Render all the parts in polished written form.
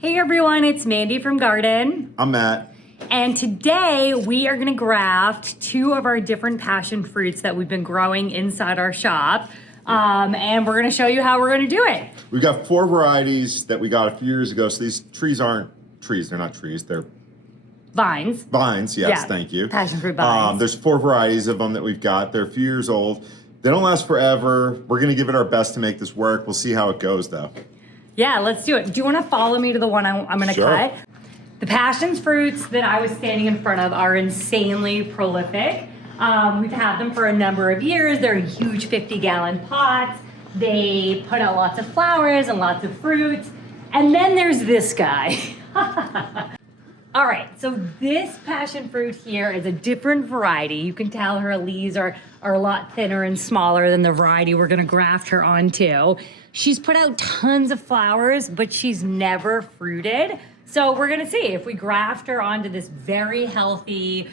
Hey everyone, it's Mandy from Gardin. I'm Matt. And today we are gonna graft two of our different passion fruits that we've been growing inside our shop. And we're gonna show you how we're gonna do it. We've got 4 varieties that we got a few years ago. So these trees aren't trees, they're not trees, they're Vines. vines, yes, Yeah, thank you. passion fruit vines. There's 4 varieties of them that we've got. They're a few years old. They don't last forever. We're gonna give it our best to make this work. We'll see how it goes though. Yeah, let's do it. Do you wanna follow me to the one I'm gonna Sure. cut? The passion fruits that I was standing in front of are insanely prolific. We've had them for a number of years. They're in huge 50-gallon pots. They put out lots of flowers and lots of fruits. And then there's this guy. All right, so this passion fruit here is a different variety. You can tell her leaves are a lot thinner and smaller than the variety we're gonna graft her onto. She's put out tons of flowers, but she's never fruited. So we're gonna see if we graft her onto this very healthy,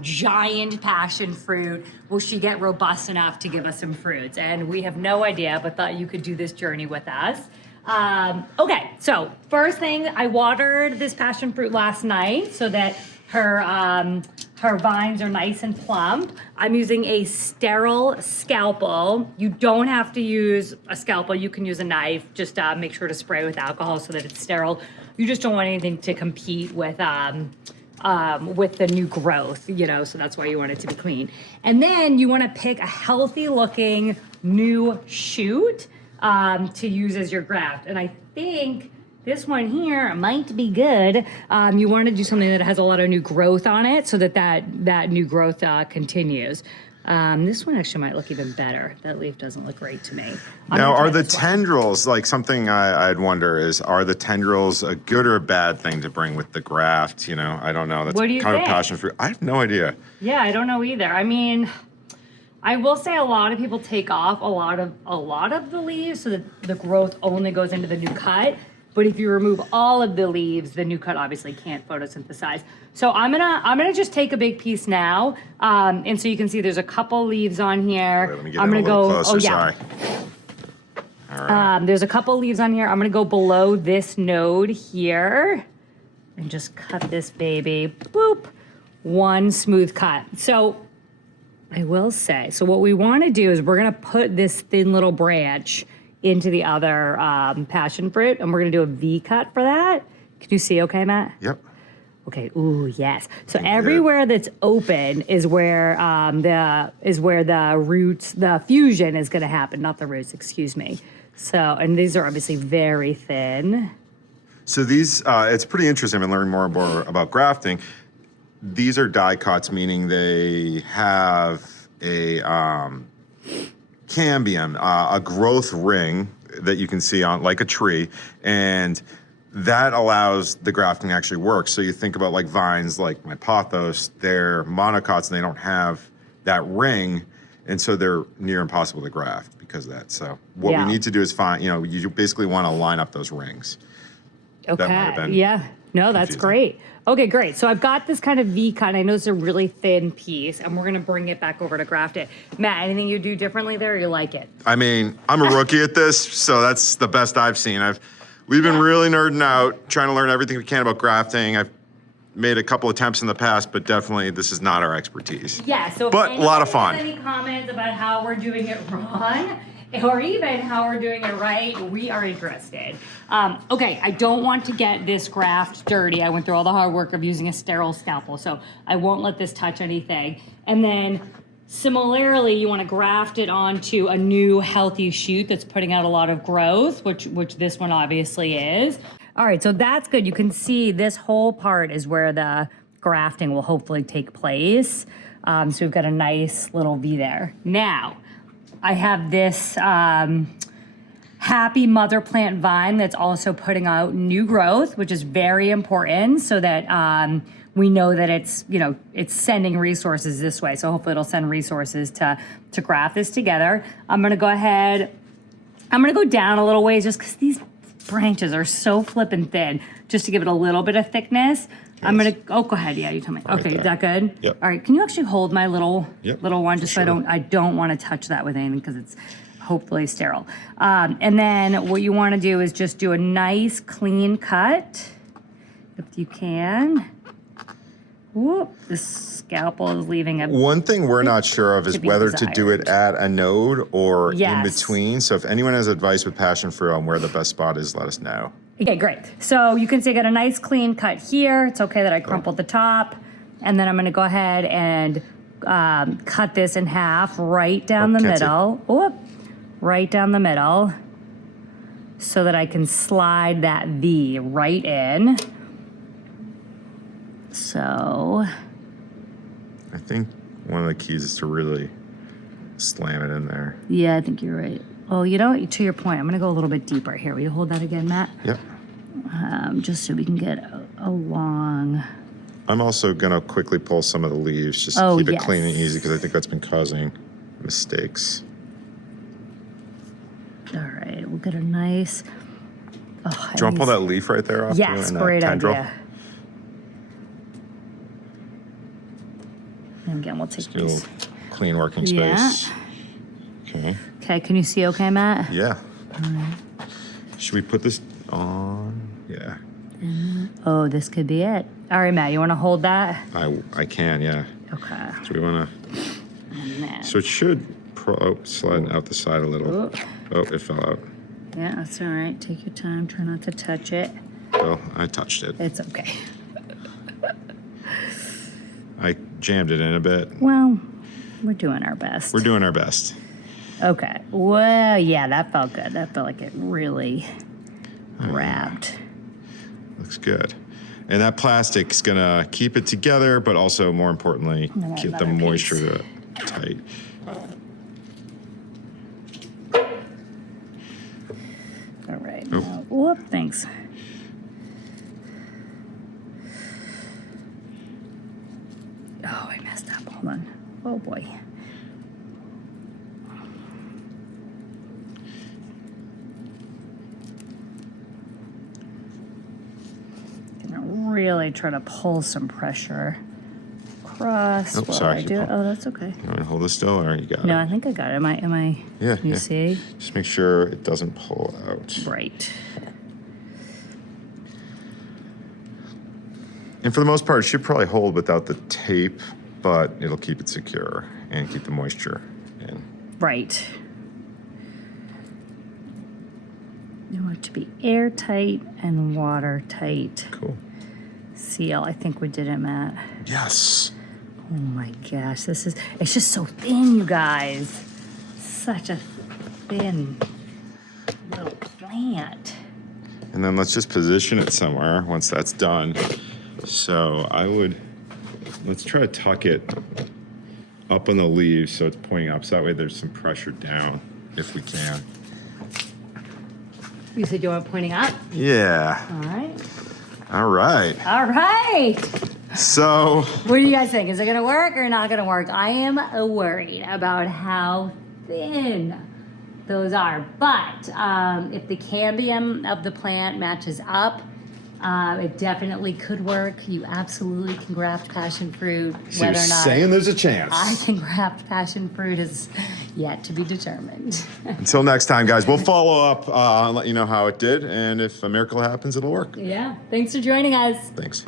giant passion fruit, will she get robust enough to give us some fruits? And we have no idea, but thought you could do this journey with us. Okay, so first thing, I watered this passion fruit last night so that her vines are nice and plump. I'm using a sterile scalpel. You don't have to use a scalpel. You can use a knife. Just make sure to spray with alcohol so that it's sterile. You just don't want anything to compete with the new growth, you know, so that's why you want it to be clean. And then you want to pick a healthy looking new shoot to use as your graft. And I think this one here might be good. You want to do something that has a lot of new growth on it so that new growth continues. This one actually might look even better. That leaf doesn't look great to me. Now, are the tendrils, like something I'd wonder is, are the tendrils a good or a bad thing to bring with the graft? You know, I don't know. That's What do you kind think? of passion fruit. I have no idea. Yeah, I don't know either. I mean, I will say a lot of people take off a lot of the leaves so that the growth only goes into the new cut. But if you remove all of the leaves, the new cut obviously can't photosynthesize. So I'm gonna just take a big piece now, and so you can see there's a couple leaves on here. Wait, let me get in a little closer, sorry. All right. There's a couple leaves on here. I'm gonna go below this node here and just cut this baby. Boop, one smooth cut. So I will say, so what we want to do is we're gonna put this thin little branch into the other passion fruit, and we're gonna do a V cut for that. Can you see okay, Matt? Yep. Okay, ooh, yes. So everywhere that's open is where the roots, the fusion is gonna happen, not the roots, excuse me. So, and these are obviously very thin. So these, it's pretty interesting. I've been learning more and more about grafting. These are die cuts, meaning they have a cambium, a growth ring that you can see on like a tree, and that allows the grafting to actually work. So you think about like vines, like my pothos, they're monocots and they don't have that ring, and so they're near impossible to graft because of that. So what we need to do is find, you know, you basically want to line up those rings. Okay, That might have been yeah. No, that's confusing. great. Okay, great. So I've got this kind of V cut. And I know it's a really thin piece, and we're gonna bring it back over to graft it. Matt, anything you do differently there, or you like it? I mean, I'm a rookie at this, so that's the best I've seen. We've been really nerding out, trying to learn everything we can about grafting. I've made a couple attempts in the past, but definitely this is not our expertise. Yeah, so if But a lot of anyone fun. has any comments about how we're doing it wrong, or even how we're doing it right, we are interested. Okay, I don't want to get this graft dirty. I went through all the hard work of using a sterile scalpel, so I won't let this touch anything. And then similarly, you want to graft it onto a new healthy shoot that's putting out a lot of growth, which this one obviously is. All right, so that's good. You can see this whole part is where the grafting will hopefully take place. So we've got a nice little V there. Now, I have this happy mother plant vine that's also putting out new growth, which is very important so that we know that it's, you know, it's sending resources this way. So hopefully it'll send resources to graft this together. I'm gonna go ahead, I'm gonna go down a little ways just because these branches are so flippin' thin, just to give it a little bit of thickness. I'm gonna, oh, go ahead, yeah, you tell me. Right Okay, there. is that good? Yep. All right, can you actually hold my little Yep, one just for so sure. I don't wanna touch that with anything because it's hopefully sterile. And then what you want to do is just do a nice clean cut, if you can. Whoop, the scalpel is leaving a... One thing we're not sure of is be whether to do it desired. at a node or in Yes. between. So if anyone has advice with passion fruit on where the best spot is, let us know. Okay, great. So you can see I got a nice clean cut here. It's okay that I crumpled the top. And then I'm gonna go ahead and cut this in half right down the can't see. middle. Whoop, right down the middle. So that I can slide that V right in. So, I think one of the keys is to really slam it in there. yeah, I think you're right. Oh, you know, to your point, I'm gonna go a little bit deeper here. Will you hold that again, Matt? Yep. Just so we can get a long... I'm also gonna quickly pull some of the leaves just to Oh, keep it yes. clean and easy because I think that's been causing mistakes. All right, we'll get a nice... Oh, Do you want to pull that leaf right there off? Yes, too, and that great tendril? idea. And again, we'll take Just get a these. little clean working Yeah. space. Okay. Okay, can you see okay, Matt? Yeah. Should we put this on? Yeah. Oh, this could be it. All right, Matt, you want to hold that? I can, yeah. Okay. So we want to. And then, So it should slide out the side a little. oh, Oh, it fell out. yeah, that's all right. Take your time. Try not to touch it. Well, I touched it. It's okay. I jammed it in a bit. Well, we're doing our best. We're doing our best. Okay. Well, yeah, that felt good. That felt like it really wrapped. Looks good. And that plastic's gonna keep it together, but also more importantly, then keep the another moisture piece. tight. All right. Oh. Now, whoop, thanks. Oh, I messed up. Hold on. Oh, boy. Gonna really try to pull some pressure across Oh, while sorry, I you do it. pull- Oh, that's okay. You want to hold this still, or you got No, it? I think I got it. Am I? Yeah, You yeah. see? Just make sure it doesn't pull out. Right. And for the most part, it should probably hold without the tape, but it'll keep it secure and keep the moisture in. Right. You want it to be airtight and watertight. Cool. Seal. I think we did it, Matt. Yes. Oh my gosh, it's just so thin, you guys. Such a thin little plant. And then let's just position it somewhere once that's done. So let's try to tuck it up on the leaves so it's pointing up. So that way there's some pressure down if we can. You said you want it pointing up? Yeah. All right. All right. All right. So What do you guys think? Is it gonna work or not gonna work? I am worried about how thin those are. But if the cambium of the plant matches up, it definitely could work. You absolutely can graft passion fruit. So Whether you're or not saying there's a chance. I can graft passion fruit is yet to be determined. Until next time, guys, we'll follow up and let you know how it did. And if a miracle happens, it'll work. Yeah. Thanks for joining us. Thanks.